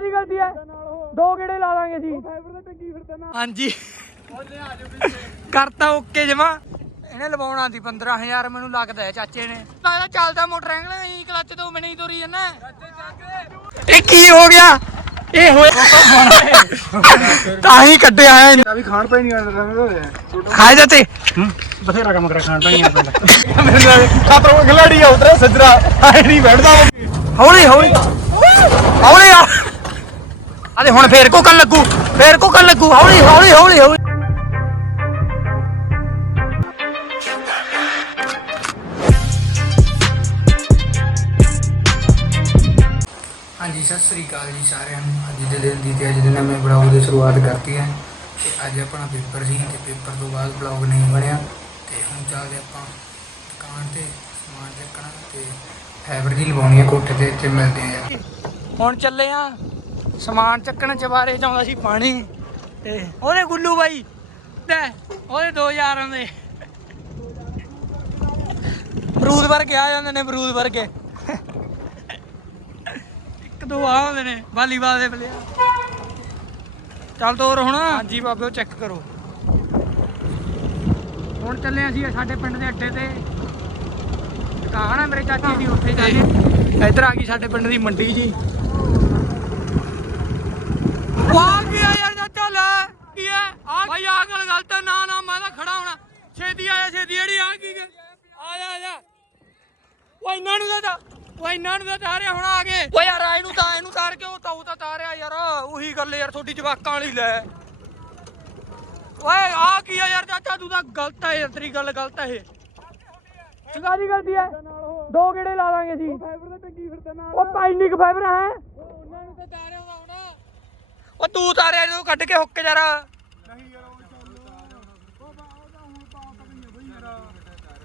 ਕਾਦੀ ਗਲਤੀ ਹੈ। ਦੋ ਗੇੜੇ ਲਾ ਦਾਂਗੇ ਜੀ ਹਾਂਜੀ। ਕਰਤਾ ਓਕੇ ਜਮਾ। ਇਹਨੇ ਲਵਾਉਣਾ ਸੀ 15000 ਮੈਨੂੰ ਲੱਗਦਾ ਹੈ ਚਾਚੇ ਨੇ। ਲੱਗਦਾ ਚੱਲਦਾ ਮੋਟਰਸਾਈਕਲ ਨਹੀਂ ਕਲੱਚ ਤੋਂ ਮੈਂ ਨਹੀਂ ਤੋਰੀ ਜਾਂਦਾ ਇਹ ਕੀ ਹੋ ਗਿਆ? ਇਹ ਹੋਇਆ। ਤਾਂ ਹੀ ਕੱਢਿਆ ਹੈ ਵੀ ਖਾਣ ਪੈ ਨਹੀਂ ਆਉਂਦਾ ਖਾਏ ਜਾਂਦੇ ਬਥੇਰਾ ਕੰਮ ਕਰਾ ਖਾਣ ਪੈ ਨਹੀਂ ਆਉਂਦਾ ਖਤਰੋਂ ਖਿਲਾੜੀ ਆ ਉਤਰੇ ਸੱਜਰਾ। ਆਏ ਨਹੀਂ ਬੈਠਦਾ ਹੌਲੀ ਹੌਲੀ। ਹੌਲੀ ਆ। ਅਰੇ ਹੁਣ ਫੇਰ ਕੋਕਣ ਲੱਗੂ? ਫੇਰ ਕੋਕਣ ਲੱਗੂ? ਹੌਲੀ ਹੌਲੀ ਹੌਲੀ ਹੌਲੀ। ਹਾਂਜੀ ਸਤਿ ਸ੍ਰੀ ਅਕਾਲ ਜੀ ਸਾਰਿਆਂ ਨੂੰ। ਅੱਜ ਦੇ ਦਿਨ ਦੀ ਤੇ ਅੱਜ ਦੇ ਨਵੇਂ ਬਲੌਗ ਦੀ ਸ਼ੁਰੂਆਤ ਕਰਤੀ ਹੈ। ਤੇ ਅੱਜ ਆਪਣਾ ਪੇਪਰ ਸੀ ਤੇ ਪੇਪਰ ਤੋਂ ਬਾਅਦ ਬਲੌਗ ਨਹੀਂ ਬਣਿਆ। ਤੇ ਹੁਣ ਚੱਲਦੇ ਆਪਾਂ ਦੁਕਾਨ ਤੇ ਸਮਾਨ ਚੱਕਣਾ ਤੇ ਫਾਈਬਰ ਦੀ ਲਵਾਉਣੀ ਹੈ ਕੋਠੇ ਤੇ ਤੇ ਮਿਲਦੇ ਆ ਹੁਣ ਚੱਲੇ ਆ ਸਮਾਨ ਚੱਕਣ ਚਵਾਰੇ ਚਾਉਂਦਾ ਸੀ ਪਾਣੀ। ਤੇ ਉਹਦੇ ਗੁੱਲੂ ਬਾਈ ਤੇ ਉਹਦੇ 2000 ਆਉਂਦੇ। ਬਰੂਦ ਵਰਗੇ ਆ ਜਾਂਦੇ ਨੇ ਬਰੂਦ ਵਰਗੇ। ਇੱਕ ਦੋ ਆ ਹੁੰਦੇ ਨੇ ਵਾਲੀਬਾਲ ਦੇ ਪਲੇਅਰ ਚੱਲ ਤੋਰ ਹੁਣ। ਹਾਂਜੀ ਬਾਬੇ ਉਹ ਚੈੱਕ ਕਰੋ। ਹੁਣ ਚੱਲੇ ਅਸੀਂ ਸਾਡੇ ਪਿੰਡ ਦੇ ਅੱਡੇ ਤੇ। ਦੁਕਾਨ ਹੈ ਮੇਰੇ ਚਾਚੇ ਦੀ ਉੱਥੇ ਜਾ ਕੇ। ਇੱਧਰ ਆ ਗਈ ਸਾਡੇ ਪਿੰਡ ਦੀ ਮੰਡੀ ਜੀ ਵਾਹ ਕੀ ਆ ਯਾਰ ਚਾਚਾ ਲੈ ਕੀ ਹੈ ਆ ਭਾਈ ਆ ਗੱਲ ਗਲਤ ਹੈ ਨਾ ਨਾ ਮੈਂ ਤਾਂ ਖੜਾ ਹੋਣਾ। ਛੇਤੀ ਆਇਆ ਛੇਤੀ ਜਿਹੜੀ ਆ ਕੀ? ਆ ਜਾ ਆ ਜਾ। ਓਏ ਇਹਨਾਂ ਨੂੰ ਤਾਂ ਓਏ ਇਹਨਾਂ ਨੂੰ ਤਾਂ ਤਾਰਿਆ ਹੁਣ ਆ ਗਏ ਓਏ ਯਾਰ ਇਹਨੂੰ ਤਾਂ ਇਹਨੂੰ ਤਾਰ ਕੇ ਉਹ ਤਾਉ ਤਾਂ ਤਾਰਿਆ ਯਾਰ। ਉਹੀ ਗੱਲ ਯਾਰ ਤੁਹਾਡੀ ਜਵਾਕਾਂ ਵਾਲੀ ਲੈ। ਓਏ ਆ ਕੀ ਆ ਯਾਰ ਚਾਚਾ ਤੂੰ ਤਾਂ ਗਲਤ ਹੈ ਯਾਰ ਤੇਰੀ ਗੱਲ ਗਲਤ ਹੈ ਇਹ। ਚੰਗਾ ਦੀ ਗਲਤੀ ਹੈ ਦੋ ਗੇੜੇ ਲਾ ਦਾਂਗੇ ਜੀ ਫਾਈਬਰ ਦਾ ਟੰਗੀ ਫਿਰਦਾ ਨਾਲ। ਉਹ ਪਾਈਨੀ ਕ ਫਾਈਬਰ ਹੈ। ਉਹਨਾਂ ਨੂੰ ਤਾਂ ਤਾਰਿਆ ਹੁੰਦਾ ਹੋਣਾ। ਉਹ ਤੂੰ ਤਾਰਿਆ ਇਹਨੂੰ ਕੱਢ ਕੇ ਹੁੱਕ ਜਰਾ ਨਹੀਂ ਯਾਰ ਉਹ ਚੱਲ ਉਹ ਬਾ ਉਹਦਾ ਹੁਣ ਤਾਂ ਪਤਾ ਨਹੀਂ ਬਈ ਮੇਰਾ ਤਾਰਿਆ ਦਾ ਚਾਚਾ ਉਹ ਐ ਚਾਚਾ ਜਾ ਜਾ ਤਾਰ ਕੇ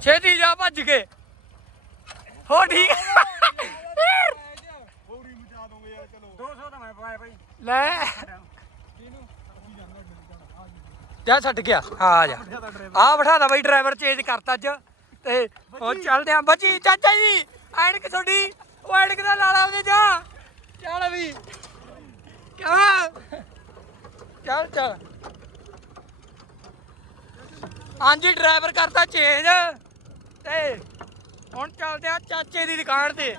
ਛੇਤੀ ਜਾ ਭੱਜ ਕੇ। ਹੋ ਠੀਕ ਹੈ। ਹੋਰੀ ਮਚਾ ਦੋਗੇ ਯਾਰ ਚਲੋ। 200 ਤਾਂ ਮੈਂ ਪਾਇਆ ਭਾਈ। ਲੈ। ਜਾ ਛੱਡ ਗਿਆ। ਆ ਜਾ। ਆ ਬਿਠਾ ਦਾ ਬਾਈ ਡਰਾਈਵਰ ਚੇਂਜ ਕਰਤਾ ਅੱਜ। ਤੇ ਉਹ ਚੱਲਦੇ ਆ। ਬੱਚੀ ਚਾਚਾ ਜੀ ਐਨਕ ਤੁਹਾਡੀ ਉਹ ਐਨਕ ਦਾ ਲਾਲਾ ਉਹਦੇ ਜਾ ਚੱਲ ਵੀ। ਕਿਉਂ ਚੱਲ ਚੱਲ। ਹਾਂਜੀ ਡਰਾਈਵਰ ਕਰਤਾ ਚੇਂਜ ਤੇ ਹੁਣ ਚੱਲਦੇ ਆ ਚਾਚੇ ਦੀ ਦੁਕਾਨ ਤੇ।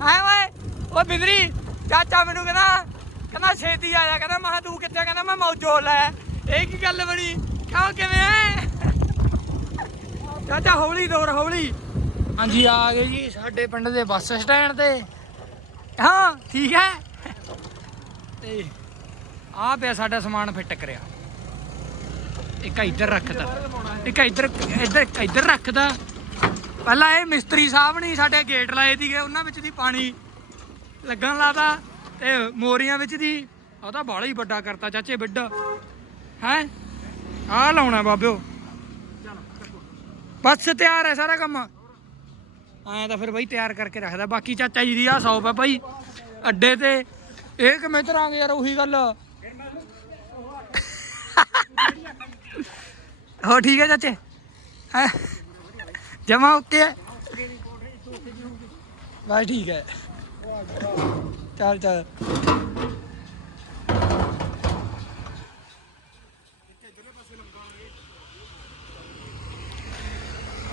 ਹਾਏ ਓਏ ਓ ਬਿੰਦਰੀ ਚਾਚਾ ਮੈਨੂੰ ਕਹਿੰਦਾ ਕਹਿੰਦਾ ਛੇਤੀ ਆਇਆ ਕਹਿੰਦਾ ਮੈਂ ਕਿਹਾ ਤੂੰ ਕਿੱਥੇ ਕਹਿੰਦਾ ਮੈਂ ਮੌਜੋ ਲੈ। ਇਹ ਕੀ ਗੱਲ ਬਣੀ? ਕਿਉਂ ਕਿਵੇਂ ਐ ਚਾਚਾ ਹੌਲੀ ਦੌੜ ਹੌਲੀ। ਹਾਂਜੀ ਆ ਗਏ ਜੀ ਸਾਡੇ ਪਿੰਡ ਦੇ ਬੱਸ ਸਟੈਂਡ ਤੇ। ਹਾਂ ਠੀਕ ਹੈ। ਤੇ ਆ ਪਿਆ ਸਾਡਾ ਸਮਾਨ ਫਿੱਟ ਕਰਿਆ। ਇੱਕ ਇੱਧਰ ਰੱਖਦਾ। ਇੱਕ ਇੱਧਰ ਇੱਧਰ ਇੱਧਰ ਰੱਖਦਾ। ਪਹਿਲਾਂ ਇਹ ਮਿਸਤਰੀ ਸਾਹਿਬ ਨੇ ਸਾਡੇ ਗੇਟ ਲਾਏ ਸੀਗੇ, ਉਹਨਾਂ ਵਿੱਚ ਦੀ ਪਾਣੀ ਲੱਗਣ ਲਾਤਾ ਤੇ ਮੋਰੀਆਂ ਵਿੱਚ ਦੀ। ਆ ਤਾਂ ਬਾਹਲਾ ਹੀ ਵੱਡਾ ਕਰਤਾ ਚਾਚੇ ਬਿੱਡ। ਹੈ? ਆ ਲਾਉਣਾ ਬਾਬਿਓ। ਬਸ ਤਿਆਰ ਹੈ ਸਾਰਾ ਕੰਮ। ਐਂ ਤਾਂ ਫਿਰ ਬਈ ਤਿਆਰ ਕਰਕੇ ਰੱਖਦਾ। ਬਾਕੀ ਚਾਚਾ ਜੀ ਦੀ ਆ ਸੌਪ ਹੈ ਭਾਈ ਅੱਡੇ ਤੇ ਇਹ ਕਿਵੇਂ ਤਰਾਂਗੇ ਯਾਰ, ਉਹੀ ਗੱਲ। ਹੋ ਠੀਕ ਹੈ ਚਾਚੇ? ਜਮਾ ਓਕੇ ਹੈ? ਬਸ ਠੀਕ ਹੈ। ਚੱਲ ਚੱਲ।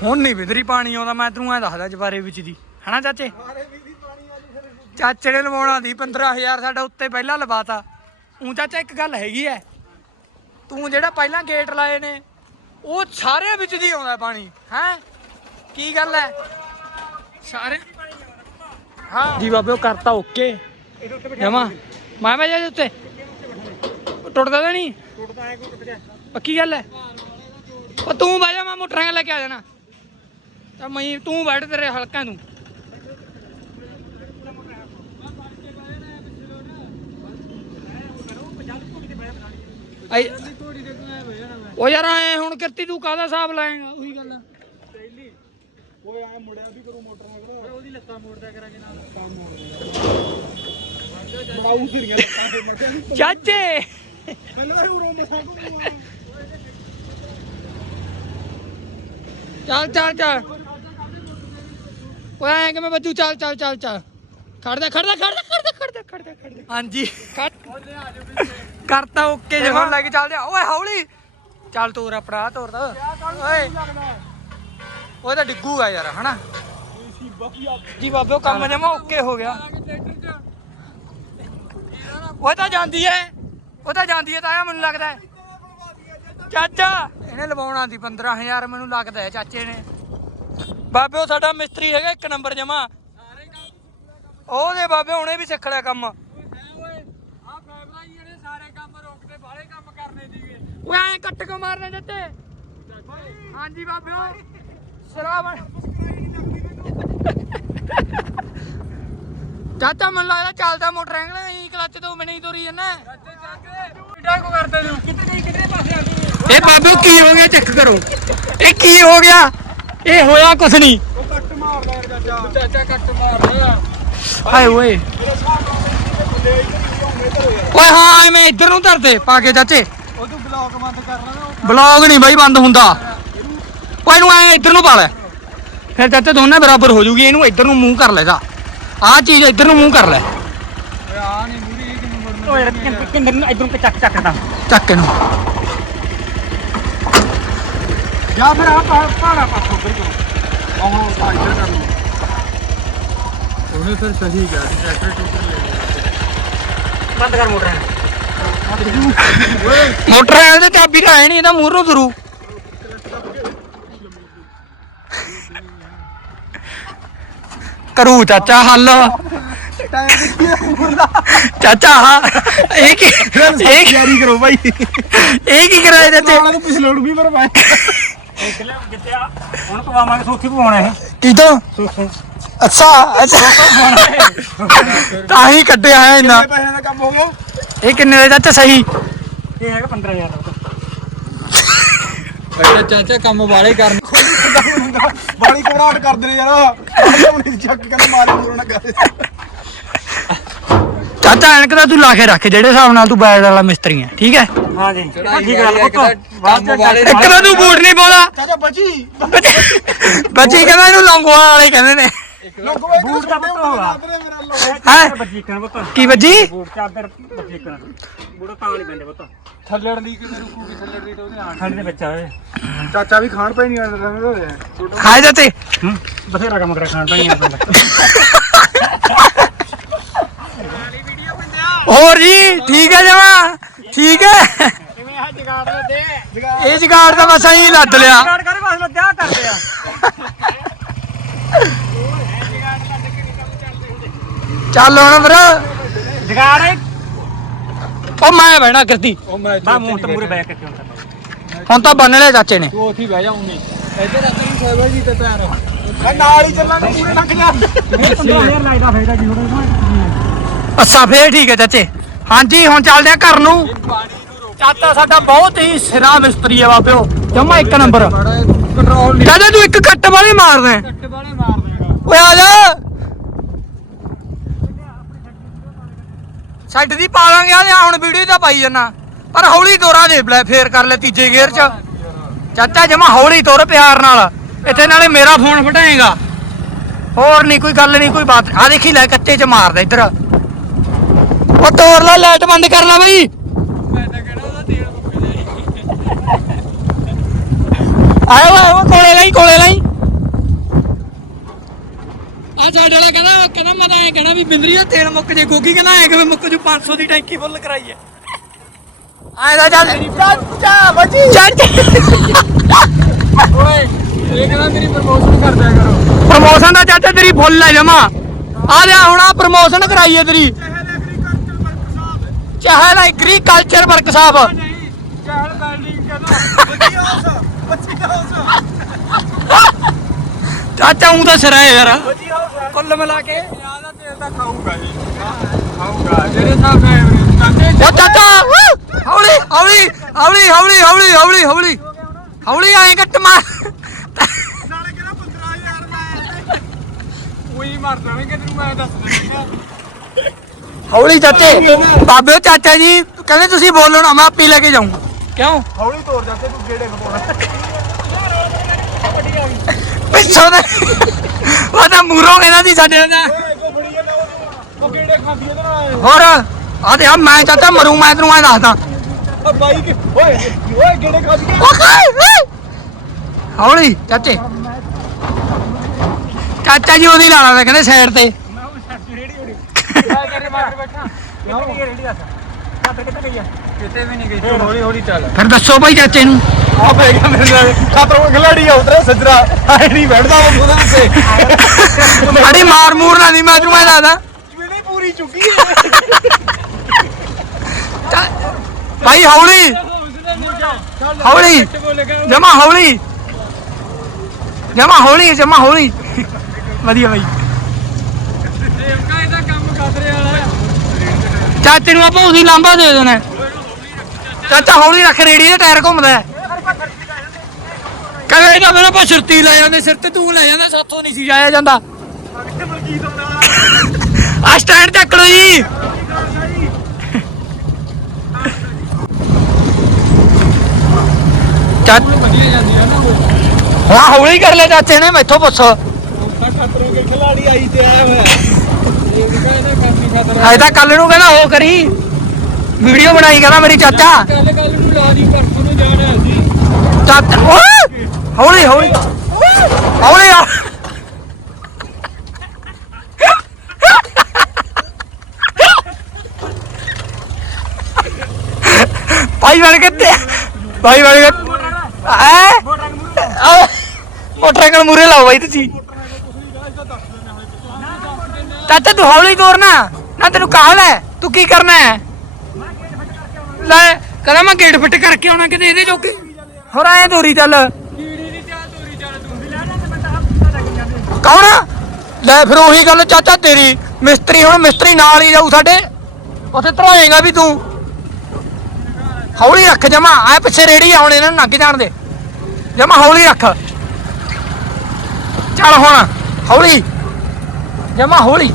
ਹੁਣ ਨਹੀਂ ਵਿਦਰੀ ਪਾਣੀ ਆਉਂਦਾ ਮੈਂ ਤੈਨੂੰ ਐ ਦੱਸਦਾ ਜਵਾਰੇ ਵਿੱਚ ਦੀ। ਹਨਾ ਚਾਚੇ? ਚਾਚੇ ਨੇ ਲਵਾਉਣਾ ਦੀ 15000 ਸਾਡਾ ਉੱਤੇ ਪਹਿਲਾਂ ਲਵਾਤਾ। ਉਂ ਚਾਚਾ ਇੱਕ ਗੱਲ ਹੈਗੀ ਐ ਤੂੰ ਜਿਹੜਾ ਪਹਿਲਾਂ ਗੇਟ ਲਾਏ ਨੇ, ਉਹ ਸਾਰੇ ਵਿੱਚ ਦੀ ਆਉਂਦਾ ਪਾਣੀ, ਹੈ? ਕੀ ਗੱਲ ਹੈ? ਸਾਰੇ ਹਾਂ। ਜੀ ਬਾਬੇ, ਉਹ ਕਰਤਾ ਓਕੇ। ਜਮਾ। ਮੈਂ ਮੈਂ ਜਾ ਉੱਤੇ। ਟੁੱਟਦਾ ਤਾਂ ਨਹੀਂ? ਟੁੱਟਦਾ ਐ ਕੋਈ ਟੁੱਟ ਜਾ ਪੱਕੀ ਗੱਲ ਹੈ? ਉਹ ਤੂੰ ਬਹਿ ਜਾ, ਮੈਂ ਮੋਟਰਾਂ ਲੈ ਕੇ ਆ ਜਾਣਾ। ਤਾਂ ਮੈਂ ਤੂੰ ਬੈਠ ਤੇਰੇ ਹਲਕਾ ਤੂੰ ਆਈ ਉਹ ਯਾਰ ਐ ਹੁਣ ਕਿਰਤੀ ਤੂੰ ਕਾਹਦਾ ਹਿਸਾਬ ਲਾਏਗਾ? ਉਹੀ ਗੱਲ ਆ। ਓਏ ਐ ਮੁੜਿਆ ਵੀ ਕਰੂ ਮੋਟਰ ਮਗਰ ਉਹਦੀ ਲੱਤਾਂ ਮੋੜਦਾ ਕਰਾਂਗੇ ਨਾਲ ਬੜਾਉ ਫਿਰੀਆਂ ਲੱਤਾਂ ਤੇ ਮੈਂ ਕਿਹਾ ਚਾਚੇ! ਪਹਿਲਾਂ ਇਹ ਉਰੋਂ ਮਸਾਂ ਘੁੰਮੂ ਚੱਲ ਚੱਲ ਚੱਲ। ਓਏ ਐ ਕਿਵੇਂ ਬੱਜੂ? ਚੱਲ ਚੱਲ ਚੱਲ ਚੱਲ। ਖੜਦਾ ਖੜਦਾ ਖੜਦਾ ਖੜਦਾ ਖੜਦਾ ਖੜਦਾ ਖੜਦਾ। ਹਾਂਜੀ। ਕਰਤਾ ਓਕੇ ਜੇ ਹੁਣ ਲੈ ਕੇ ਚੱਲਦੇ ਆ। ਓਏ ਹੌਲੀ। ਚੱਲ ਤੋਰ ਆਪਣਾ ਤੋਰ ਦਾ ਓਏ। ਉਹ ਤਾਂ ਡਿੱਗੂ ਆ ਯਾਰ ਹਨਾ? ਜੀ ਬਾਬੇ ਉਹ ਕੰਮ ਜਮਾ ਓਕੇ ਹੋ ਗਿਆ। ਉਹ ਤਾਂ ਜਾਂਦੀ ਐ। ਉਹ ਤਾਂ ਜਾਂਦੀ ਐ ਤਾਇਆ ਮੈਨੂੰ ਲੱਗਦਾ। ਚਾਚਾ। ਇਹਨੇ ਲਵਾਉਣਾ ਸੀ 15000 ਮੈਨੂੰ ਲੱਗਦਾ ਹੈ ਚਾਚੇ ਨੇ। ਬਾਬੇ ਉਹ ਸਾਡਾ ਮਿਸਤਰੀ ਹੈਗਾ ਇੱਕ ਨੰਬਰ ਜਮਾ। ਉਹਦੇ ਬਾਬੇ ਹੁਣੇ ਵੀ ਸਿੱਖ ਲਿਆ ਕੰਮ। ਓਏ ਐ ਕੱਟ ਕੇ ਮਾਰਨੇ ਦਿੱਤੇ ਹਾਂਜੀ ਬਾਬਿਓ ਸਰਾਵਣ ਚਾਚਾ ਮੈਨੂੰ ਲੱਗਦਾ ਚੱਲਦਾ ਮੋਟਰਸਾਈਕਲ ਨਹੀਂ ਕਲੱਚ ਤੋਂ ਬਿਨਾਂ ਹੀ ਤੋਰੀ ਜਾਂਦਾ। ਇਹ ਬਾਬੂ ਕੀ ਹੋ ਗਿਆ? ਚੈੱਕ ਕਰੋ। ਇਹ ਕੀ ਹੋ ਗਿਆ? ਇਹ ਹੋਇਆ ਕੁਛ ਨਹੀਂ। ਉਹ ਕੱਟ ਮਾਰਦਾ ਚਾਚਾ। ਚਾਚਾ ਕੱਟ ਮਾਰਦਾ ਹਾਏ ਓਏ। ਓਏ ਹਾਂ ਐਵੇਂ ਇੱਧਰ ਨੂੰ ਧਰਦੇ ਪਾ ਕੇ ਚਾਚੇ। ਉਹ ਤੂੰ ਬਲੌਗ ਬੰਦ ਕਰ ਲੈਣਾ ਬਲੌਗ ਨਹੀਂ ਬਾਈ ਬੰਦ ਹੁੰਦਾ। ਓਏ ਇਹਨੂੰ ਐ ਇੱਧਰ ਨੂੰ ਪਾ ਲੈ। ਫਿਰ ਚਾਚੇ ਦੋਨੇ ਬਰਾਬਰ ਹੋ ਜੂਗੀ ਇਹਨੂੰ ਇੱਧਰ ਨੂੰ ਮੂੰਹ ਕਰ ਲੈ ਜਾ। ਆਹ ਚੀਜ਼ ਇੱਧਰ ਨੂੰ ਮੂੰਹ ਕਰ ਲੈ। ਓਏ ਆ ਨਹੀਂ ਮੂਰੀ ਇਹ ਮੁੜਨਾ ਓਏ ਕਿੰਦਰ ਨੂੰ ਇਧਰੋਂ ਚੱਕ ਚੱਕਦਾ ਚੱਕ ਇਹਨੂੰ। ਜਾਂ ਫਿਰ ਆ ਪਹਾੜਾ ਪਾਸੋਂ सर सही क्या बंद कर मोटर। मोटर है तो चाबी है नहीं ना मुर्रो करू चाचा हल? चाचा हाँ। करो भाई। एक ही कराए चाचा सोखी ਅੱਛਾ ਅੱਛਾ। ਤਾਂ ਹੀ ਕੱਢਿਆ ਹੈ ਇੰਨਾ। ਪੈਸੇ ਦਾ ਕੰਮ ਹੋ ਗਿਆ? ਇਹ ਕਿੰਨੇ ਦਾ ਚਾਚਾ ਸਹੀ? ਇਹ ਹੈਗਾ 15000 ਦਾ। ਚਾਚਾ ਕੰਮ ਵਾਲੇ ਕਰਨ। ਬਾਲੀ ਘਬਰਾਹਟ ਕਰਦੇ ਨੇ ਯਾਰ? ਉਹਨੇ ਚੱਕ ਕੇ ਮਾਰੇ ਮੂਰੋਂ ਨਾ ਕਰ। ਚਾਚਾ ਐਨਕ ਦਾ ਤੂੰ ਲਾ ਕੇ ਰੱਖ ਜਿਹੜੇ ਹਿਸਾਬ ਨਾਲ ਤੂੰ ਬੈਡ ਵਾਲਾ ਮਿਸਤਰੀ ਹੈ ਠੀਕ ਹੈ? ਹਾਂ ਜੀ ਠੀਕ ਗੱਲ ਪੁੱਤ। ਬਾਅਦ ਚ ਇੱਕ ਤਾਂ ਤੂੰ ਬੂਟ ਨਹੀਂ ਪਾਉਂਦਾ। ਚਾਚਾ ਬਚੀ। ਬੱਚੀ ਕਹਿੰਦਾ ਇਹਨੂੰ ਲੌਂਗੋਆ ਵਾਲੇ ਕਹਿੰਦੇ ਨੇ। ਬੂਟ ਦਾ ਪੁੱਤ ਹੋਗਾ। ਮੇਰਾ ਲੋਕ। ਹੈਂ? ਬੱਜੀ ਕਣ ਪੁੱਤ ਕੀ ਵੱਜੀ? ਬੂਟ ਚਾਦਰ ਬੱਜੀ ਕਣ ਬੂੜਾ ਤਾਂ ਨਹੀਂ ਬੰਦੇ ਪੁੱਤ। ਥੱਲੜ ਦੀ ਕਿਤੇ ਰੁਕੂਗੀ ਥੱਲੜ ਦੀ ਤਾਂ ਉਹਦੇ ਆਣ ਠੰਡ ਦੇ ਵਿੱਚ ਆਵੇ ਚਾਚਾ ਵੀ ਖਾਣ ਪੈ ਨਹੀਂ ਆਉਂਦਾ ਛੋਟਾ। ਖਾਏ ਜਾਂਦੇ ਹੂੰ? ਬਥੇਰਾ ਕੰਮ ਕਰਾ ਖਾਣ ਤਾਂ ਨਹੀਂ ਆਉਂਦਾ ਹੋਰ ਜੀ ਠੀਕ ਹੈ ਜਮਾ? ਠੀਕ ਹੈ? ਕਿਵੇਂ ਆ ਜਗਾੜ ਦੇ ਇਹ ਜਗਾੜ ਤਾਂ ਬਸ ਐਂ ਲੱਦ ਲਿਆ ਕਾੜ ਕਰ ਬਸ ਲੱਦਿਆ ਕਰਦੇ ਆ ਚੱਲ ਹੁਣ ਫਿਰ ਜਗਾੜ ਉਹ ਮੈਂ ਬਹਿਣਾ ਕਿਰਤੀ। ਉਹ ਮੈਂ ਬਾ ਮੂੰਹ ਤੇ ਮੂਰੇ ਬੈਕ ਕੇ ਹੁੰਦਾ ਹੁਣ ਤਾਂ ਬੰਨ ਲਿਆ ਚਾਚੇ ਨੇ। ਤੂੰ ਉੱਥੇ ਬਹਿ ਜਾ ਉਵੇਂ ਇੱਧਰ ਆ ਤੇਰੀ ਸਾਈਬਰ ਜੀ ਤੇ ਪੈਰ। ਮੈਂ ਨਾਲ ਹੀ ਚੱਲਾਂਗਾ ਪੂਰੇ ਲੰਘ ਜਾ। 15000 ਲਾਈਦਾ ਫਾਇਦਾ ਜੀ ਥੋੜਾ ਅੱਛਾ ਫੇਰ ਠੀਕ ਹੈ ਚਾਚੇ। ਹਾਂਜੀ ਹੁਣ ਚੱਲਦੇ ਆ ਘਰ ਨੂੰ। ਚਾਚਾ ਸਾਡਾ ਬਹੁਤ ਹੀ ਸਿਰਾ ਮਿਸਤਰੀ ਹੈ ਬਾਬਿਓ ਜਮਾ ਇੱਕ ਨੰਬਰ। ਕੰਟਰੋਲ ਤੂੰ ਇੱਕ ਕੱਟ ਵਾਲੇ ਮਾਰਦਾ। ਕੱਟ ਵਾਲੇ ਮਾਰ ਦੇਗਾ ਓਏ ਆ ਜਾ। ਛੱਡ ਦੀ ਪਾ ਲਾਂਗੇ ਆ ਹੁਣ ਵੀਡੀਓ ਤਾਂ ਪਾਈ ਜੰਨਾ ਪਰ ਹੌਲੀ ਤੋਰਾ ਦੇ ਲੈ, ਫੇਰ ਕਰ ਲੈ ਤੀਜੇ ਗੇਅਰ 'ਚ। ਚਾਚਾ ਜਮਾ ਹੌਲੀ ਤੋਰ ਪਿਆਰ ਨਾਲ। ਇੱਥੇ ਨਾਲੇ ਮੇਰਾ ਫੋਨ ਫਟਾਏਗਾ। ਹੋਰ ਨਹੀਂ ਕੋਈ ਗੱਲ ਨਹੀਂ ਕੋਈ ਬਾਤ ਆ ਦੇਖੀ ਲੈ, ਕੱਚੇ 'ਚ ਮਾਰਦਾ ਇੱਧਰ। ਉਹ ਤੋਰ ਲੈ, ਲਾਈਟ ਬੰਦ ਕਰ ਲੈ ਬਈ। ਆਇਓ ਆਇਓ, ਕੋਲੇ ਲਈ ਕੋਲੇ ਲਈ। ਆ ਸਾਡੇ ਵਾਲਾ ਕਹਿੰਦਾ ਕਹਿੰਦਾ ਮੈਂ ਤਾਂ ਐ ਕਹਿਣਾ ਵੀ ਬਿੰਦਰੀ ਦਾ ਤੇਲ ਮੁੱਕ ਜੇ ਗੋਗੀ ਕਹਿੰਦਾ ਐ ਕਿਵੇਂ ਮੁੱਕ ਜੂ 500 ਦੀ ਟੈਂਕੀ ਫੁੱਲ ਕਰਾਈ ਐ ਆਏ ਦਾ ਚੱਲ ਚਾਚਾ ਬਜੀ। ਚਾਚਾ ਓਏ ਇਹ ਕਹਿੰਦਾ ਤੇਰੀ ਪ੍ਰਮੋਸ਼ਨ ਕਰ ਦਿਆ ਕਰੋ। ਪ੍ਰਮੋਸ਼ਨ ਦਾ ਚਾਚਾ ਤੇਰੀ ਫੁੱਲ ਹੈ ਜਮਾ। ਆ ਲਿਆ ਹੁਣ ਆ ਪ੍ਰਮੋਸ਼ਨ ਕਰਾਈ ਐ ਤੇਰੀ। ਚਾਹੇ ਐਗਰੀਕਲਚਰ ਵਰਕ ਸਾਹਿਬ ਨਹੀਂ ਚਾਹਲ ਬਿਲਡਿੰਗ ਕਹਿੰਦਾ ਬੱਚੀ ਹਾਊਸ ਬੱਚੀ ਹਾਊਸ ਚਾਚਾ ਉਹ ਤਾਂ ਸਿਰਾ ਹੈ ਯਾਰ ਬੱਚੀ ਹਾਊਸ ਕੁੱਲ ਮਿਲਾ ਕੇ ਯਾਦ ਆ ਤੇਲ ਤਾਂ ਖਾਊਗਾ ਜੀ ਖਾਊਗਾ ਜਿਹੜੇ ਹਿਸਾਬ ਨਾਲ ਐਵਰੇਜ ਚਾਚੇ ਉਹ ਚਾਚਾ ਵੂ! ਹੌਲੀ ਹੌਲੀ ਹੌਲੀ ਹੌਲੀ ਹੌਲੀ ਹੌਲੀ ਹੌਲੀ ਹੌਲੀ ਆਏ ਕੱਟ ਮਾਰ ਨਾਲੇ ਕਹਿੰਦਾ 15000 ਮੈਂ ਉਹੀ ਮਰ ਜਾਵੇਂਗੇ ਤੈਨੂੰ ਮੈਂ ਦੱਸ ਦਿੰਦਾ ਹੌਲੀ ਚਾਚੇ ਬਾਬੇ ਉਹ ਚਾਚਾ ਜੀ ਕਹਿੰਦੇ ਤੁਸੀਂ ਬੋਲੋ ਨਾ ਮੈਂ ਆਪੇ ਲੈ ਕੇ ਜਾਊਂ ਕਿਉਂ ਹੌਲੀ ਤੋਰ ਜਾਂਦੇ ਤੂੰ ਗੇੜੇ ਖਪਾਉਣਾ ਪਿੱਛੋਂ ਦੇ। ਉਹ ਤਾਂ ਮੂਰੋਂ ਕਹਿੰਦਾ ਸੀ ਸਾਡੇ ਨਾਲ। ਉਹ ਕਿਹੜੇ ਖਾਂਦੀ ਇਹਦੇ ਨਾਲ ਹੋਰ ਆ ਤੇ ਆ ਮੈਂ ਚਾਚਾ ਮਰੂ, ਮੈਂ ਤੈਨੂੰ ਐ ਦੱਸਦਾ। ਆ ਬਾਈ ਕਿ ਓਏ। ਓਏ ਕਿਹੜੇ ਖਾਂਦੀ ਹੌਲੀ, ਚਾਚੇ। ਚਾਚਾ ਜੀ ਉਹਦੀ ਲਾ ਲਾ ਕਹਿੰਦੇ ਸਾਈਡ ਤੇ। ਮੈਂ ਉਹ ਸੱਤ ਰੇੜੀ ਉੜੀ ਮੈਂ ਕਿਹੜੇ ਬੈਠਾ। ਕਿੱਥੇ ਰੇੜੀ ਦੱਸ ਛੱਤ ਕਿੱਥੇ ਗਈ ਆ? ਕਿਤੇ ਵੀ ਨਹੀਂ ਗਈ ਹੌਲੀ ਹੌਲੀ ਚੱਲ। ਫਿਰ ਦੱਸੋ ਭਾਈ ਚਾਚੇ ਨੂੰ। ਆ ਪੈ ਗਿਆ ਮੇਰੇ ਨਾਲ। ਖਤਰੋਂ ਖਿਲਾੜੀ ਆ ਉਤਰੇ ਸੱਜਰਾ ਆਏ ਨਹੀਂ ਬੈਠਦਾ ਉਹ ਉਹਦੇ ਉੱਤੇ ਅੜੀ ਮਾਰ ਮੂਰ ਨਾ ਦੀ ਮੈਂ ਤੈਨੂੰ ਐ ਦੱਸਦਾ। ਜਿਵੇਂ ਪੂਰੀ ਚੁੱਕੀ ਹੈ। ਭਾਈ ਹੌਲੀ। ਹੌਲੀ। ਜਮਾ ਹੌਲੀ। ਜਮਾ ਹੌਲੀ ਜਮਾ ਹੌਲੀ। ਵਧੀਆ ਭਾਈ ਚਾਚੇ ਨੂੰ ਆਪਾਂ ਉਹਦੀ ਲਾਂਬਾ ਦੇ ਦੇਣਾ। ਚਾਚਾ ਹੌਲੀ ਰੱਖ ਰੇੜੀ ਦੇ ਟਾਇਰ ਘੁੰਮਦਾ ਹੈ। ਕਹਿੰਦਾ ਇਹਦਾ ਮੇਰਾ ਪਾ ਸਿਰਤੀ ਲੈ ਜਾਂਦੇ ਸਿਰ ਤੇ ਤੂੰ ਲੈ ਜਾਂਦਾ ਸਾਥੋਂ ਨਹੀਂ ਸੀ ਜਾਇਆ ਜਾਂਦਾ। ਆ ਸਟੈਂਡ ਚੱਕ ਲਓ ਜੀ। ਹਾਂ ਹੌਲੀ ਕਰ ਲੈ ਚਾਚੇ ਨੇ ਮੈਥੋਂ ਪੁੱਛ। ਖਤਰੋਂ ਕੇ ਖਿਲਾੜੀ ਆਈ ਤੇ ਆਇਆ ਹੋਇਆ। ਇਹ ਕਹਿੰਦਾ ਕਾਫੀ ਖਤਰਾ ਹਜੇ ਤਾਂ ਕੱਲ ਨੂੰ ਕਹਿੰਦਾ ਉਹ ਕਰੀ। ਵੀਡੀਓ ਬਣਾਈ ਕਹਿੰਦਾ ਮੇਰੀ ਚਾਚਾ। ਕੱਲ ਕੱਲ ਨੂੰ ਲਾ ਦੀ ਪਰਸੋਂ ਨੂੰ ਜਾਣਾ ਅਸੀਂ ਚਾਚਾ, ਓਏ! ਹੌਲੀ ਹੌਲੀ। ਹੌਲੀ ਆ। ਭਾਈ ਬਣ ਕੇ ਭਾਈ ਬਣ ਕੇ ਐ? ਮੋਟਰਸਾਈਕਲ ਮੂਰੇ ਲਾਓ ਬਾਈ ਤੁਸੀਂ। ਚਾਚਾ, ਤੂੰ ਹੌਲੀ ਤੋਰਨਾ। ਨਾ ਤੈਨੂੰ ਕਹਾ ਹੈ? ਤੂੰ ਕੀ ਕਰਨਾ ਹੈ? ਲੈ, ਕਹਿੰਦਾ ਮੈਂ ਗੇਟ ਫਿੱਟ ਕਰਕੇ ਆਉਣਾ ਕਿਤੇ ਇਹਦੇ ਜੋਗੇ। ਹੋਰ ਐ ਤੋਰੀ ਚੱਲ। ਕੌਣ ਲੈ ਫਿਰ ਉਹੀ ਗੱਲ ਚਾਚਾ ਤੇਰੀ। ਮਿਸਤਰੀ ਹੁਣ ਮਿਸਤਰੀ ਨਾਲ ਹੀ ਜਾਊ ਸਾਡੇ। ਉੱਥੇ ਧਰੋਏਗਾ ਵੀ ਤੂੰ। ਹੌਲੀ ਰੱਖ ਜਮਾ, ਐ ਪਿੱਛੇ ਰੇੜੀ ਆਉਣੇ ਇਹਨਾਂ ਨੂੰ ਨੱਗ ਜਾਣ ਦੇ। ਜਮਾ ਹੌਲੀ ਰੱਖ। ਚੱਲ ਹੁਣ, ਹੌਲੀ। ਜਮਾ ਹੌਲੀ।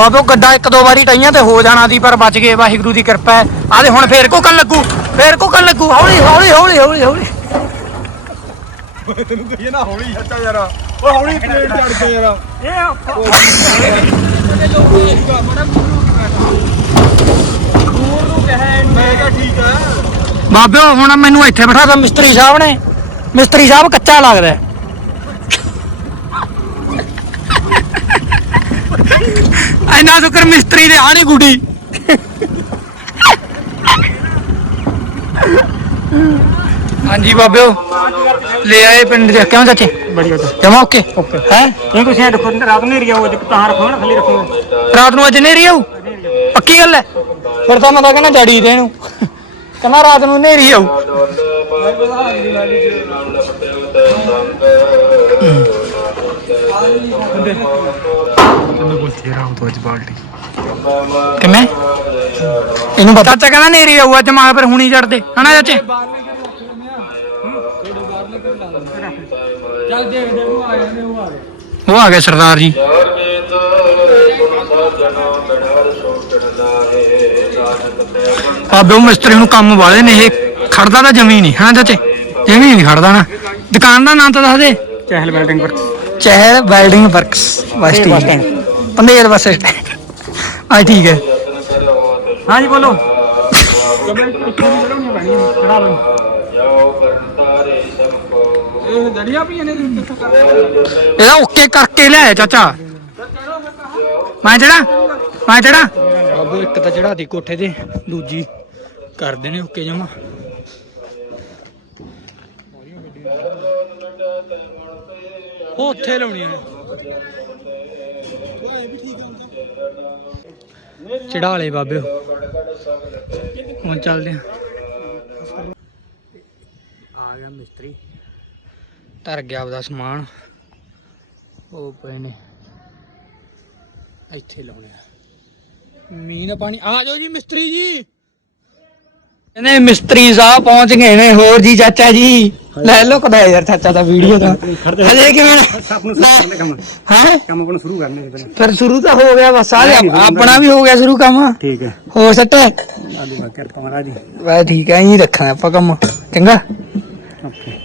ਬਾਬੋ ਗੱਡਾ ਇੱਕ ਦੋ ਵਾਰੀ ਟਾਈਆਂ ਤੇ ਹੋ ਜਾਣਾ ਸੀ ਪਰ ਬਚ ਗਏ ਵਾਹਿਗੁਰੂ ਦੀ ਕਿਰਪਾ ਹੈ। ਆਦੇ ਹੁਣ ਫੇਰ ਕੋ ਕੰਨ ਲੱਗੂ ਫੇਰ ਕੋ ਕੰਨ ਲੱਗੂ। ਹੌਲੀ ਹੌਲੀ ਹੌਲੀ ਹੌਲੀ ਹੌਲੀ। ਤੈਨੂੰ ਕਹੀਏ ਨਾ ਹੌਲੀ ਹੱਟਾ ਯਾਰ। ਓ ਹੌਲੀ ਪਲੇਟ ਚੜ ਕੇ ਯਾਰ। ਇਹ ਮੈਂ ਕਿਹਾ ਠੀਕ ਹੈ। ਬਾਬਿਓ ਹੁਣ ਮੈਨੂੰ ਇੱਥੇ ਬਿਠਾ ਤਾ ਮਿਸਤਰੀ ਸਾਹਿਬ ਨੇ। ਮਿਸਤਰੀ ਸਾਹਿਬ ਕੱਚਾ ਲੱਗਦਾ ਇੰਨਾ ਸ਼ੁਕਰ ਮਿਸਤਰੀ ਦੇ ਆਣੀ ਗੁੱਡੀ। ਹਾਂਜੀ ਬਾਬਿਓ ਲੈ ਆਏ ਪਿੰਡ ਦੇ। ਕਿਉਂ ਚਾਚੇ? ਬੜੀ ਵਧੀਆ। ਜਮਾ ਓਕੇ? ਹੈ? ਨਹੀਂ ਤੁਸੀਂ ਇਹ ਦੇਖੋ ਰਾਤ ਨੂੰ ਏਰੀਆ ਉਹ ਤਾਂ ਰੱਖੋ ਨਾ ਥੱਲੇ ਰੱਖੋ। ਰਾਤ ਨੂੰ ਅੱਜ ਨੇਰੀ ਆਊ? ਪੱਕੀ ਗੱਲ ਹੈ ਫਿਰ ਤਾਂ ਮੈਂ ਤਾਂ ਕਹਿੰਦਾ ਜੜੀ ਦੇ ਇਹਨੂੰ ਕਹਿੰਦਾ ਰਾਤ ਨੂੰ ਨੇਰੀ ਕਿਵੇਂ ਇਹਨੂੰ ਪਤਾ ਚਾਚਾ ਕਹਿੰਦਾ ਨੇਰੀ ਆਊ ਅੱਜ ਮਾਂ ਪਰ ਹੁਣੀ ਚੜਦੇ ਹਨਾ ਚਾਚੇ? ਚੱਲ ਦੇਖਦੇ ਉਹ ਆ ਜਾਂਦੇ ਉਹ ਆ ਗਏ। ਉਹ ਆ ਗਏ ਸਰਦਾਰ ਜੀ। ਬਾਬੇ ਉਹ ਮਿਸਤਰੀ ਨੂੰ ਕੰਮ ਵਾਲੇ ਨੇ ਇਹ। ਖੜਦਾ ਤਾਂ ਜਮੀ ਨਹੀਂ ਹਾਂ ਚਾਚੇ? ਜਮੀ ਨਹੀਂ ਖੜਦਾ ਨਾ। ਦੁਕਾਨ ਦਾ ਨਾਮ ਤਾਂ ਦੱਸ ਦੇ। ਚਹਿਲ ਬਿਲਡਿੰਗ ਪਰ ਚਹਿਲ ਵੈਲਡਿੰਗ ਵਰਕਸ ਬਸ ਠੀਕ। ਪੰਦੇਰ ਬੱਸ। ਆ ਠੀਕ ਹੈ। ਹਾਂਜੀ ਬੋਲੋ। ਇਹ ਜੜੀਆਂ ਪਈਆਂ ਨੇ ਕਿੱਥੋਂ ਕਰ ਇਹਦਾ ਓਕੇ ਕਰਕੇ ਲਿਆਇਆ ਚਾਚਾ। ਮੈਂ ਚੜਾ ਮੈਂ ਚੜਾ ਬਾਬੂ ਇੱਕ ਤਾਂ ਚੜਾ ਦੀ ਕੋਠੇ ਤੇ ਦੂਜੀ ਕਰਦੇ ਨੇ ਓਕੇ ਜਮਾ। ਉਹ ਉੱਥੇ ਲਾਉਣੀਆਂ ਨੇ। ਚੜਾ ਲੈ ਬਾਬੇ। ਹੁਣ ਚੱਲਦੇ ਆ ਆ ਗਿਆ ਮਿਸਤਰੀ। ਧਰ ਗਿਆ ਆਪਦਾ ਸਮਾਨ। ਉਹ ਪਏ ਨੇ। ਇੱਥੇ ਲਾਉਣੇ ਆ। ਮੀਂਹ ਪਾਣੀ। ਆ ਜਾਓ ਜੀ ਮਿਸਤਰੀ ਜੀ। ਕਹਿੰਦੇ ਮਿਸਤਰੀ ਸਾਹਿਬ ਪਹੁੰਚ ਗਏ ਨੇ। ਹੋਰ ਜੀ ਚਾਚਾ ਜੀ। ਲੈ ਲੋ ਕਦਾ ਯਾਰ ਚਾਚਾ ਦਾ ਵੀਡੀਓ ਦਾ। ਹਜੇ ਕਿਵੇਂ ਸਭ ਨੂੰ? ਸ਼ੁਰੂ ਕਰਨੇ ਕੰਮ। ਹੈ? ਕੰਮ ਕੋਲ ਸ਼ੁਰੂ ਕਰਨੇ ਪਹਿਲਾਂ ਫਿਰ ਸ਼ੁਰੂ ਤਾਂ ਹੋ ਗਿਆ ਬਸ ਆ ਆਪਣਾ ਵੀ ਹੋ ਗਿਆ ਸ਼ੁਰੂ ਕੰਮ। ਠੀਕ ਹੈ। ਹੋਰ ਸੱਟ। ਬਾਤ ਕਿਰਪਾ ਮਹਾਰਾਜ ਜੀ। ਬਸ ਠੀਕ ਹੈ ਜੀ ਰੱਖਣਾ ਆਪਾਂ ਕੰਮ। ਚੰਗਾ? ਓਕੇ।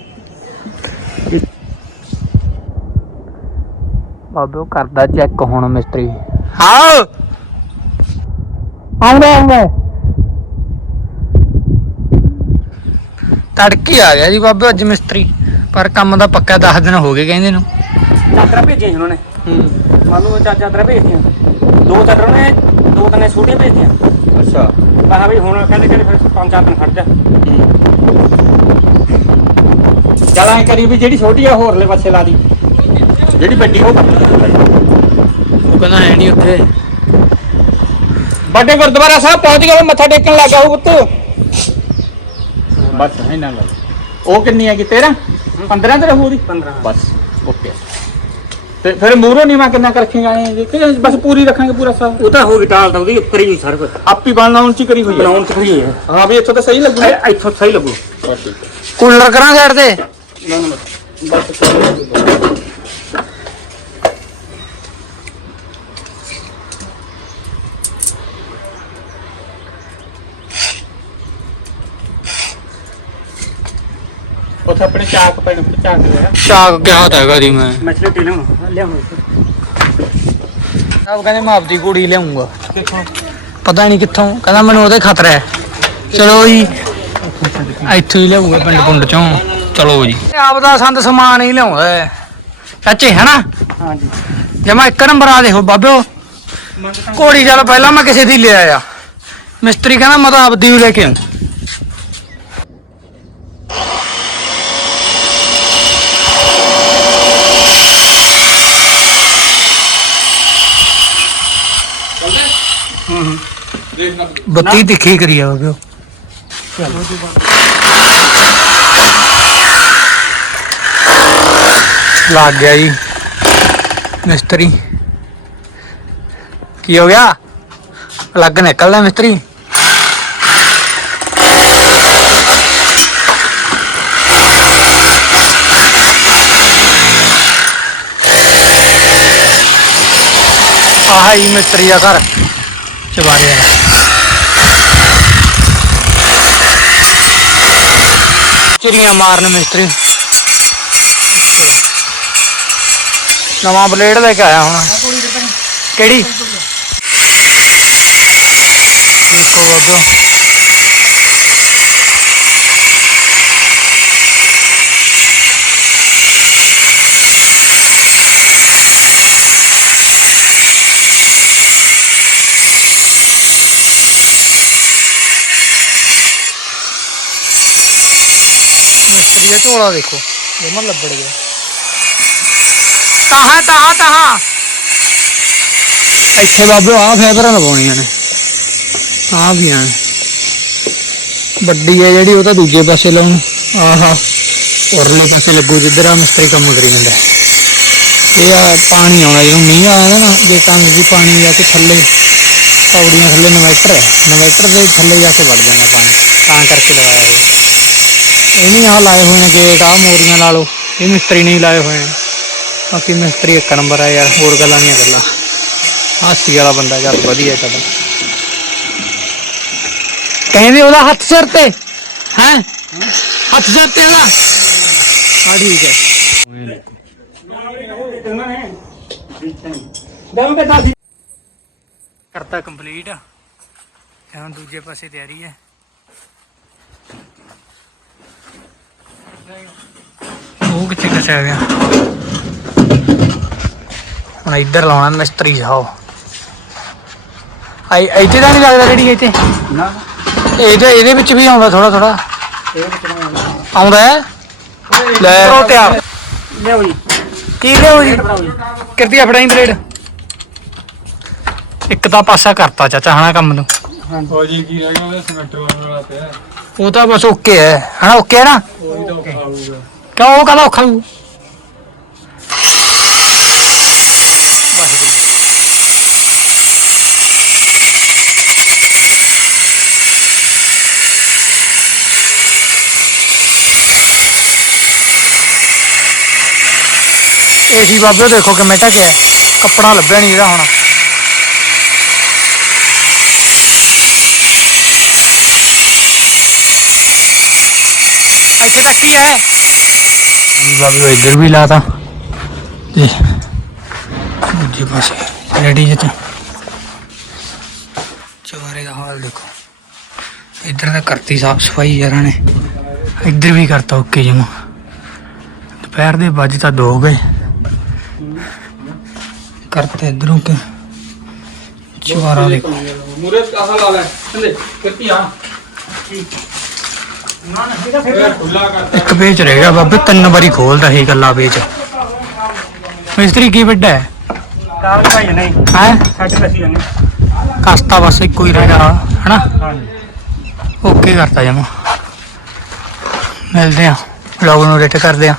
ਬਾਬੇ ਉਹ ਕਰਦਾ ਚੈੱਕ ਹੁਣ ਮਿਸਤਰੀ। ਹਾਂ ਆਉਂਦਾ ਆਉਂਦਾ। ਤੜਕੀ ਆ ਗਿਆ ਜੀ ਬਾਬੇ ਅੱਜ ਮਿਸਤਰੀ। ਪਰ ਕੰਮ ਦਾ ਪੱਕਾ 10 ਦਿਨ ਹੋ ਗਏ ਕਹਿੰਦੇ ਨੂੰ। ਚਾਦਰਾਂ ਭੇਜੀਆਂ ਸੀ ਉਹਨਾਂ। ਨੇ ਮੰਨ ਲਓ ਚਾਰ ਚਾਦਰਾਂ ਭੇਜਤੀਆਂ। ਦੋ ਚਾਦਰਾਂ ਨੇ ਦੋ ਤਿੰਨ ਛੋਟੀਆਂ ਭੇਜਤੀਆਂ। ਅੱਛਾ। ਕਹਾ ਵੀ ਹੁਣ ਕਹਿੰਦੇ ਕਹਿੰਦੇ ਫਿਰ ਪੰਜ ਚਾਰ ਦਿਨ ਖੜ ਜਾ। ਚੱਲ ਐ ਕਰੀ ਵੀ ਜਿਹੜੀ ਛੋਟੀ ਆ ਹੋਰਲੇ ਪਾਸੇ ਲਾ ਦੀ। ਜਿਹੜੀ ਵੱਡੀ ਉਹ ਉਹ ਕਹਿੰਦਾ ਹੈ ਨਹੀਂ ਉੱਥੇ। ਵੱਡੇ ਗੁਰਦੁਆਰਾ ਸਾਹਿਬ ਪਹੁੰਚ ਗਏ ਮੱਥਾ ਟੇਕਣ ਲੱਗਾ ਉਹ ਪੁੱਤ। ਬਸ ਹੈ ਨਾ ਉਹ ਕਿੰਨੀ ਹੈਗੀ? 13 15 ਤੇ ਰਹੂ ਦੀ 15 ਬਸ ਓਕੇ। ਤੇ ਫਿਰ ਮੂਰੋਂ ਮੈਂ ਕਿੰਨਾ ਕਰ ਰੱਖੇਗਾ ਇਹ? ਕਿ ਬਸ ਪੂਰੀ ਰੱਖਾਂਗੇ ਪੂਰਾ ਸਾਹ ਉਹ ਤਾਂ ਹੋ ਗਈ ਟਾਲ ਤਾਂ ਉਹਦੀ ਉੱਪਰ ਹੀ ਸਰ ਆਪੀ ਬਣਾਉਣ ਚ ਕਰੀ ਹੋਈ ਹੈ। ਬਣਾਉਣ ਚ ਖੜੀ ਹੈ। ਹਾਂ ਵੀ ਇੱਥੋਂ ਤਾਂ ਸਹੀ ਲੱਗੂ ਇੱਥੋਂ ਸਹੀ ਲੱਗੂ। ਬਸ। ਕੂਲਰ ਕਰਾਂ ਸਾਈਡ ਤੇ? ਨਾ ਨਾ ਬਸ ਉੱਥੇ ਆਪਣੇ ਚਾਕ ਪੈਣ ਉੱਤੇ ਚਾਕ ਲਿਆ। ਸ਼ਾਕ ਕਿਹਾ ਤਾਂ ਹੈਗਾ ਦੀ ਮੈਂ। ਮਛਲੀ ਤੇ ਲਿਆਉਣਾ ਲਿਆਉਣਾ ਆਪ ਕਹਿੰਦੇ ਮੈਂ ਆਪਦੀ ਕੁੜੀ ਲਿਆਉਂਗਾ। ਦੇਖੋ ਪਤਾ ਨਹੀਂ ਕਿੱਥੋਂ ਕਹਿੰਦਾ ਮੈਨੂੰ ਉਹਦੇ ਖਤਰਾ ਹੈ। ਚਲੋ ਜੀ ਇੱਥੋਂ ਹੀ ਲਿਆਊਗਾ ਪਿੰਡ ਪੁੰਡ ਚੋਂ। ਚਲੋ ਜੀ। ਆਪ ਦਾ ਸੰਦ ਸਮਾਨ ਹੀ ਲਿਆਉਂਦਾ ਹੈ। ਚਾਚੇ ਹੈਨਾ ਹਾਂਜੀ। ਇੱਕ ਨੰਬਰ ਆ ਦੇਖੋ ਬਾਬਿਓ ਘੋੜੀ ਚੱਲ ਪਹਿਲਾਂ ਮੈਂ ਕਿਸੇ ਦੀ ਲੈ ਆਇਆ ਮਿਸਤਰੀ ਕਹਿੰਦਾ ਮੈਂ ਤਾਂ ਆਪਦੀ ਵੀ ਲੈ ਕੇ ਆਉਂ ਬੱਤੀ ਤਿੱਖੀ ਕਰੀ ਆ ਬਾਬਿਓ ਲੱਗ ਗਿਆ ਜੀ ਮਿਸਤਰੀ ਕੀ ਹੋ ਗਿਆ ਲੱਗ ਨਿਕਲਦਾ ਮਿਸਤਰੀ ਆਹ ਹੀ ਮਿਸਤਰੀ ਆ ਘਰ ਚਵਾਰੇ ਵਾਲਾ ਚਿੜੀਆਂ ਮਾਰਨ ਮਿਸਤਰੀ। ਨਵਾਂ ਬਲੇਡ ਲੈ ਕੇ ਆਇਆ ਹੁਣ। ਕਿਹੜੀ? ਦੇਖੋ ਬਾਬਿਓ ਮਿਸਤਰੀ ਦਾ ਝੋਲਾ ਦੇਖੋ। ਜਮਾ ਲੱਭੜ ਗਿਆ। ਤਾਹਾਂ ਤਾਹਾਂ ਤਾਹਾਂ। ਇੱਥੇ ਬਾਬਿਓ ਆ ਫਾਈਬਰਾਂ ਲਵਾਉਣੀਆਂ ਨੇ। ਆ ਵੀ ਆ ਵੱਡੀ ਹੈ ਜਿਹੜੀ ਉਹ ਤਾਂ ਦੂਜੇ ਪਾਸੇ ਲਾਉਣ। ਆਹਾ ਔਰਲੇ ਪਾਸੇ ਲੱਗੂ ਜਿੱਧਰ ਆ ਮਿਸਤਰੀ ਕੰਮ ਕਰੀ ਜਾਂਦਾ। ਇਹ ਆ ਪਾਣੀ ਆਉਣਾ ਜਦੋਂ ਮੀਂਹ ਆਉਂਦਾ ਨਾ ਜੇ ਟੰਗ ਦੀ ਪਾਣੀ ਜਾ ਕੇ ਥੱਲੇ ਪੌੜੀਆਂ ਥੱਲੇ ਇਨਵਰਟਰ ਹੈ ਇਨਵਰਟਰ ਦੇ ਥੱਲੇ ਜਾ ਕੇ ਵੜ ਜਾਂਦਾ ਪਾਣੀ। ਤਾਂ ਕਰਕੇ ਲਵਾਇਆ ਇਹ। ਇਹ ਨਹੀਂ ਆ ਲਾਏ ਹੋਏ ਨੇ ਗੇਟ ਆ ਮੋਰੀਆਂ ਲਾ ਲਓ। ਇਹ ਮਿਸਤਰੀ ਨਹੀਂ ਲਾਏ ਹੋਏ ਨੇ। ਬਾਕੀ ਮਿਸਤਰੀ ਇੱਕ ਨੰਬਰ ਆ ਯਾਰ ਹੋਰ ਗੱਲਾਂ ਨਹੀਂ ਗੱਲਾਂ। ਹਾਸੀ ਵਾਲਾ ਬੰਦਾ ਯਾਰ ਵਧੀਆ ਤੁਹਾਡਾ ਕਹਿੰਦੇ ਉਹਦਾ ਹੱਥ ਸਿਰ ਤੇ। ਹੈ? ਹੱਥ ਸਿਰ ਤੇ ਉਹਦਾ। ਹਾਂ ਠੀਕ ਹੈ। ਕਰਤਾ ਕੰਪਲੀਟ ਹੁਣ ਦੂਜੇ ਪਾਸੇ ਤਿਆਰੀ ਹੈ। ਉਹ ਕਿੱਥੇ ਕਸਿਆ ਗਿਆ ਹੁਣ ਇੱਧਰ ਲਾਉਣਾ ਮਿਸਤਰੀ ਸਾਹਿਬ ਆਈ ਇੱਥੇ ਤਾਂ ਨਹੀਂ ਲੱਗਦਾ ਜਿਹੜੀ ਇੱਥੇ? ਨਾ। ਇਹਦੇ ਇਹਦੇ ਵਿੱਚ ਵੀ ਆਉਂਦਾ ਥੋੜਾ ਥੋੜਾ ਆਉਂਦਾ। ਹੈ? ਲੈ। ਕਰੋ ਤਿਆਰ ਲਿਆਓ ਜੀ। ਕੀ ਲਿਓ ਜੀ? ਕਿਰਤੀਆ ਫੜਾਈ ਬਲੇਡ ਇੱਕ ਤਾਂ ਪਾਸਾ ਕਰਤਾ ਚਾਚਾ ਹਨਾ ਕੰਮ ਨੂੰ। ਹੋ ਜੀ ਕੀ ਰਹਿ ਗਿਆ ਸਿਮੈਂਟ ਲਾਉਣ ਵਾਲਾ ਪਿਆ। ਉਹ ਤਾਂ ਬਸ ਓਕੇ ਹੈ। ਹਨਾ ਓਕੇ ਹੈ ਨਾ? ਉਹ ਵੀ ਤਾਂ ਔਖਾ ਹੋਊਗਾ ਕਿਉਂ ਉਹ ਕਹਿੰਦਾ ਔਖਾ ਹੋਊ ਏਸੀ ਬਾਬੇ ਦੇਖੋ ਕਿਵੇਂ ਢਕਿਆ ਕੱਪੜਾ ਲੱਭਿਆ ਨਹੀਂ ਇਹਦਾ ਹੁਣ ਇੱਥੇ ਟੱਕੀ ਹੈ ਬਾਬੇ ਇੱਧਰ ਵੀ ਲਾਤਾ ਤੇ ਦੂਜੇ ਪਾਸੇ ਰੈਡੀ ਜਿੱਤ ਚਵਾਰੇ ਦਾ ਹਾਲ ਦੇਖੋ ਇੱਧਰ ਤਾਂ ਕਰਤੀ ਸਾਫ਼ ਸਫ਼ਾਈ ਯਾਰਾਂ ਨੇ ਇੱਧਰ ਵੀ ਕਰਤਾ ਓਕੇ ਜਮਾ ਦੁਪਹਿਰ ਦੇ ਵੱਜ ਤਾਂ ਦੋ ਗਏ ਕਰਤੇ ਇਧਰੋਂ ਕੇ ਚਵਾਰਾ ਦੇਖੋ ਮੂਰੇ ਆਹ ਲਾ ਲੈ ਥੱਲੇ ਕਿੱਤੀ ਆ ਨਾ ਨਾ ਇਹਦਾ ਫਿਰ ਖੁੱਲਾ ਕਰਤਾ ਇੱਕ ਪੇਚ ਰਹਿ ਗਿਆ ਬਾਬੇ ਤਿੰਨ ਵਾਰੀ ਖੋਲਦਾ ਇਹ ਗੱਲਾਂ ਪੇਚ ਮਿਸਤਰੀ ਕੀ ਵੱਡਾ ਹੈ? ਕਾਲ ਭਾਈ ਨਹੀਂ ਹੈ? ਸਾਡੇ ਕਸੀ ਜਾਂਦੇ। ਕਸਤਾ ਬਸ ਇੱਕੋ ਹੀ ਰਹਿ ਗਿਆ ਹਨਾ? ਹਾਂਜੀ। ਓਕੇ ਕਰਤਾ ਜਮਾ। ਮਿਲਦੇ ਆ ਵਲੌਗ ਨੂੰ ਰੇਟ ਕਰਦੇ ਆ